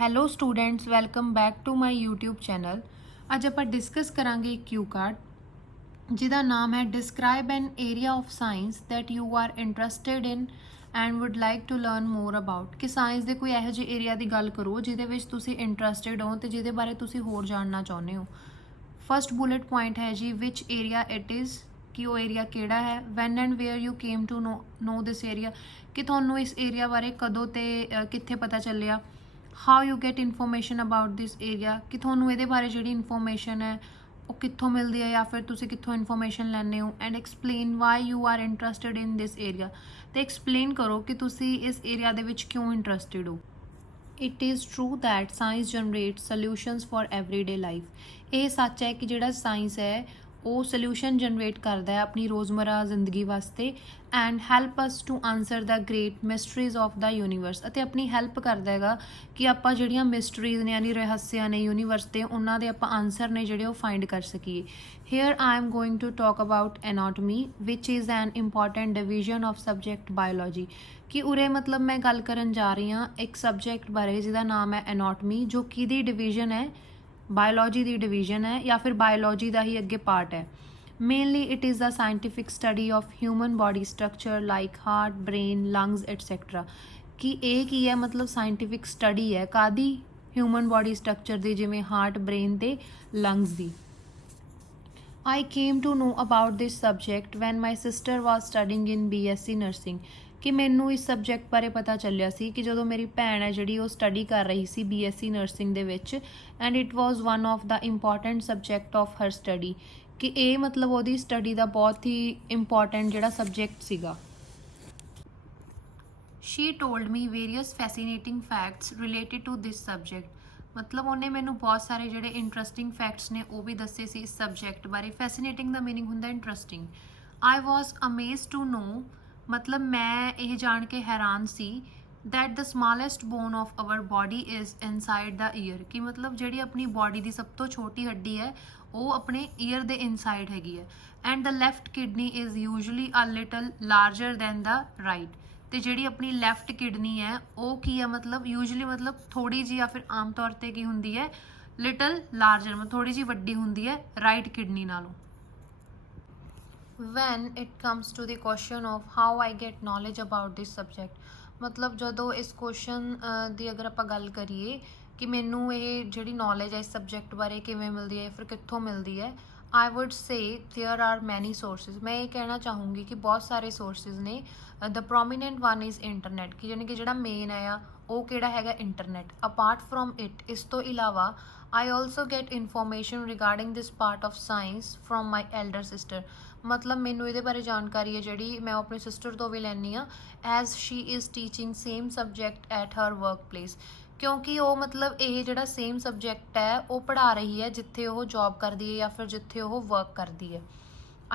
Hello students, welcome back to my YouTube channel. ਅੱਜ ਆਪਾਂ discuss ਕਰਾਂਗੇ ਇੱਕ ਕਿਊ ਕਾਰਡ ਜਿਹਦਾ ਨਾਮ ਹੈ describe an area of science that you are interested in and would like to learn more about. ਕਿ science ਦੇ ਕੋਈ ਇਹੋ ਜਿਹੇ ਏਰੀਆ ਦੀ ਗੱਲ ਕਰੋ ਜਿਹਦੇ ਵਿੱਚ ਤੁਸੀਂ ਇੰਟਰਸਟਿਡ ਹੋ ਅਤੇ ਜਿਹਦੇ ਬਾਰੇ ਤੁਸੀਂ ਹੋਰ ਜਾਣਨਾ ਚਾਹੁੰਦੇ ਹੋ। ਫਸਟ ਬੁਲੇਟ ਪੁਆਇੰਟ ਹੈ ਜੀ ਵਿਚ ਏਰੀਆ ਇਟ ਇਜ਼, ਕਿ ਉਹ ਏਰੀਆ ਕਿਹੜਾ ਹੈ। When and where you came to know this area, ਕਿ ਤੁਹਾਨੂੰ ਇਸ ਏਰੀਆ ਬਾਰੇ ਕਦੋਂ ਤੇ ਕਿੱਥੇ ਪਤਾ ਚੱਲਿਆ। How you get information about this area, ਕਿ ਤੁਹਾਨੂੰ ਇਹਦੇ ਬਾਰੇ ਜਿਹੜੀ ਇਨਫੋਰਮੇਸ਼ਨ ਹੈ ਉਹ ਕਿੱਥੋਂ ਮਿਲਦੀ ਹੈ ਜਾਂ ਫਿਰ ਤੁਸੀਂ ਕਿੱਥੋਂ ਇਨਫੋਰਮੇਸ਼ਨ ਲੈਂਦੇ ਹੋ। And explain why you are interested in this area, ਅਤੇ ਐਕਸਪਲੇਨ ਕਰੋ ਕਿ ਤੁਸੀਂ ਇਸ ਏਰੀਆ ਦੇ ਵਿੱਚ ਕਿਉਂ ਇੰਟਰਸਟਿਡ ਹੋ। It is true that science generate solutions for everyday life. ਇਹ ਸੱਚ ਹੈ ਕਿ ਜਿਹੜਾ ਸਾਇੰਸ ਹੈ ਉਹ ਸੋਲਿਊਸ਼ਨ ਜਨਰੇਟ ਕਰਦਾ ਹੈ ਆਪਣੀ ਰੋਜ਼ਮਰਾ ਜ਼ਿੰਦਗੀ ਵਾਸਤੇ। And help us to answer the great mysteries of the universe, ਅਤੇ ਆਪਣੀ ਹੈਲਪ ਕਰਦਾ ਹੈਗਾ ਕਿ ਆਪਾਂ ਜਿਹੜੀਆਂ ਮਿਸਟਰੀਜ਼ ਨੇ ਯਾਨੀ ਰਹੱਸਿਆ ਨੇ ਯੂਨੀਵਰਸ ਦੇ, ਉਹਨਾਂ ਦੇ ਆਪਾਂ ਆਨਸਰ ਨੇ ਜਿਹੜੇ ਉਹ ਫਾਈਂਡ ਕਰ ਸਕੀਏ। Here I am going to talk about anatomy ਵਿਚ is an important division of subject biology. ਕਿ ਉਰੇ ਮਤਲਬ ਮੈਂ ਗੱਲ ਕਰਨ ਜਾ ਰਹੀ ਹਾਂ ਇੱਕ ਸਬਜੈਕਟ ਬਾਰੇ ਜਿਹਦਾ ਨਾਮ ਹੈ ਐਨਾਟਮੀ, ਜੋ ਕਿਹਦੀ ਡਿਵੀਜ਼ਨ ਹੈ, ਬਾਇਓਲੋਜੀ ਦੀ ਡਿਵੀਜ਼ਨ ਹੈ ਜਾਂ ਫਿਰ ਬਾਇਓਲੋਜੀ ਦਾ ਹੀ ਅੱਗੇ ਪਾਰਟ ਹੈ। Mainly it is the scientific study of human body structure like heart, brain, lungs et cetera. ਕਿ ਇਹ ਕੀ ਹੈ, ਮਤਲਬ ਸਾਇੰਟੀਫਿਕ ਸਟੱਡੀ ਹੈ ਕਾਹਦੀ, ਹਿਊਮਨ ਬੋਡੀ ਸਟਰਕਚਰ ਦੀ, ਜਿਵੇਂ ਹਾਰਟ, ਬ੍ਰੇਨ ਤੇ lungs the. I came to know about this subject when my sister was studying in BSc Nursing। ਕਿ ਮੈਨੂੰ ਇਸ ਸਬਜੈਕਟ ਬਾਰੇ ਪਤਾ ਚੱਲਿਆ ਸੀ ਕਿ ਜਦੋਂ ਮੇਰੀ ਭੈਣ ਹੈ ਜਿਹੜੀ ਉਹ ਸਟੱਡੀ ਕਰ ਰਹੀ ਸੀ BSc ਨਰਸਿੰਗ ਦੇ ਵਿੱਚ, and it was one of the important subject of her study. ਕਿ ਇਹ ਮਤਲਬ ਉਹਦੀ ਸਟੱਡੀ ਦਾ ਬਹੁਤ ਹੀ ਇੰਪੋਰਟੈਂਟ ਜਿਹੜਾ ਸਬਜੈਕਟ ਸੀਗਾ। She told me various fascinating facts related to this subject। ਮਤਲਬ ਉਹਨੇ ਮੈਨੂੰ ਬਹੁਤ ਸਾਰੇ ਜਿਹੜੇ ਇੰਟਰਸਟਿੰਗ ਫੈਕਟਸ ਨੇ ਉਹ ਵੀ ਦੱਸੇ ਸੀ ਇਸ ਸਬਜੈਕਟ ਬਾਰੇ। ਫੈਸੀਨੇਟਿੰਗ ਦਾ ਮੀਨਿੰਗ ਹੁੰਦਾ interesting. I was amazed to know, ਮਤਲਬ ਮੈਂ ਇਹ ਜਾਣ ਕੇ ਹੈਰਾਨ ਸੀ that the smallest bone of our body is inside the ear। ਕਿ ਮਤਲਬ ਜਿਹੜੀ ਆਪਣੀ ਬੋਡੀ ਦੀ ਸਭ ਤੋਂ ਛੋਟੀ ਹੱਡੀ ਹੈ ਉਹ ਆਪਣੇ ਈਅਰ ਦੇ ਇਨਸਾਈਡ ਹੈਗੀ ਹੈ। And the left kidney is usually a little larger than the right। ਤੇ ਜਿਹੜੀ ਆਪਣੀ ਲੈਫਟ ਕਿਡਨੀ ਹੈ ਉਹ ਕੀ ਹੈ, ਮਤਲਬ ਯੂਜੂਲੀ ਮਤਲਬ ਥੋੜੀ ਜਿਹੀ ਜਾਂ ਫਿਰ ਆਮ ਤੌਰ ਤੇ ਕੀ ਹੁੰਦੀ ਹੈ, ਲਿਟਲ ਲਾਰਜਰ, ਮਤਲਬ ਥੋੜੀ ਜਿਹੀ ਵੱਡੀ ਹੁੰਦੀ ਹੈ ਰਾਈਟ ਕਿਡਨੀ ਨਾਲੋਂ। when it comes to the question of how I get knowledge about this subject, ਮਤਲਬ ਜਦੋਂ ਇਸ ਕੁਐਸਚਨ ਦੀ ਅਗਰ ਆਪਾਂ ਗੱਲ ਕਰੀਏ ਕਿ ਮੈਨੂੰ ਇਹ ਜਿਹੜੀ ਨੌਲੇਜ ਹੈ ਇਸ ਸਬਜੈਕਟ ਬਾਰੇ ਕਿਵੇਂ ਮਿਲਦੀ ਹੈ ਫਿਰ ਕਿੱਥੋਂ ਮਿਲਦੀ ਹੈ, I would say there are many sources। ਮੈਂ ਇਹ ਕਹਿਣਾ ਚਾਹੂੰਗੀ ਕਿ ਬਹੁਤ ਸਾਰੇ sources ਨੇ। the prominent one is internet, ਕਿ ਯਾਨੀ ਕਿ ਜਿਹੜਾ ਮੇਨ ਆ ਉਹ ਕਿਹੜਾ ਹੈਗਾ, ਇੰਟਰਨੈਟ। apart from it, ਇਸ ਤੋਂ ਇਲਾਵਾ I also get information regarding this part of science from my elder sister। ਮਤਲਬ ਮੈਨੂੰ ਇਹਦੇ ਬਾਰੇ ਜਾਣਕਾਰੀ ਹੈ ਜਿਹੜੀ ਮੈਂ ਆਪਣੀ ਸਿਸਟਰ ਤੋਂ ਵੀ ਲੈਂਦੀ ਹਾਂ, as she is teaching same subject at her workplace। ਕਿਉਂਕਿ ਉਹ ਮਤਲਬ ਇਹ ਜਿਹੜਾ ਸੇਮ ਸਬਜੈਕਟ ਹੈ ਉਹ ਪੜ੍ਹਾ ਰਹੀ ਹੈ ਜਿੱਥੇ ਉਹ ਜੌਬ ਕਰਦੀ ਹੈ ਜਾਂ ਫਿਰ ਜਿੱਥੇ ਉਹ ਵਰਕ ਕਰਦੀ ਹੈ।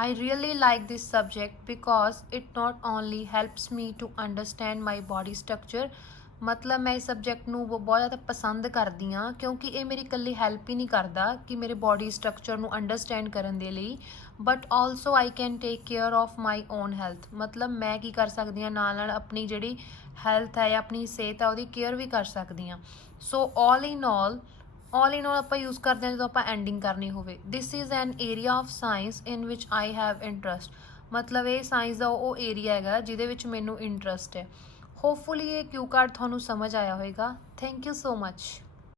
I really like this subject because it not only helps me to understand my body structure। ਮਤਲਬ ਮੈਂ ਇਸ ਸਬਜੈਕਟ ਨੂੰ ਬਹੁਤ ਜ਼ਿਆਦਾ ਪਸੰਦ ਕਰਦੀ ਹਾਂ ਕਿਉਂਕਿ ਇਹ ਮੇਰੀ ਇਕੱਲੀ ਹੈਲਪ ਹੀ ਨਹੀਂ ਕਰਦਾ ਕਿ ਮੇਰੇ ਬੋਡੀ ਸਟਰਕਚਰ ਨੂੰ ਅੰਡਰਸਟੈਂਡ ਕਰਨ ਦੇ ਲਈ, but also I can take care of my own health. ਮਤਲਬ ਮੈਂ ਕੀ ਕਰ ਸਕਦੀ ਹਾਂ, ਨਾਲ ਨਾਲ ਆਪਣੀ ਜਿਹੜੀ ਹੈਲਥ ਹੈ ਜਾਂ ਆਪਣੀ ਸਿਹਤ ਹੈ ਉਹਦੀ ਕੇਅਰ ਵੀ ਕਰ ਸਕਦੀ ਹਾਂ। ਸੋ ਆਲ ਇਨ ਆਲ ਆਪਾਂ ਯੂਜ਼ ਕਰਦੇ ਹਾਂ ਜਦੋਂ ਆਪਾਂ ਐਂਡਿੰਗ ਕਰਨੀ ਹੋਵੇ। This is an area of science in which I have interest. ਮਤਲਬ ਇਹ ਸਾਇੰਸ ਦਾ ਉਹ ਏਰੀਆ ਹੈਗਾ ਜਿਹਦੇ ਵਿੱਚ ਮੈਨੂੰ ਇੰਟਰਸਟ ਹੈ। ਹੋਪਫੁਲੀ ਇਹ ਕਿਊ ਕਾਰਡ ਤੁਹਾਨੂੰ ਸਮਝ ਆਇਆ ਹੋਵੇਗਾ। Thank you so much.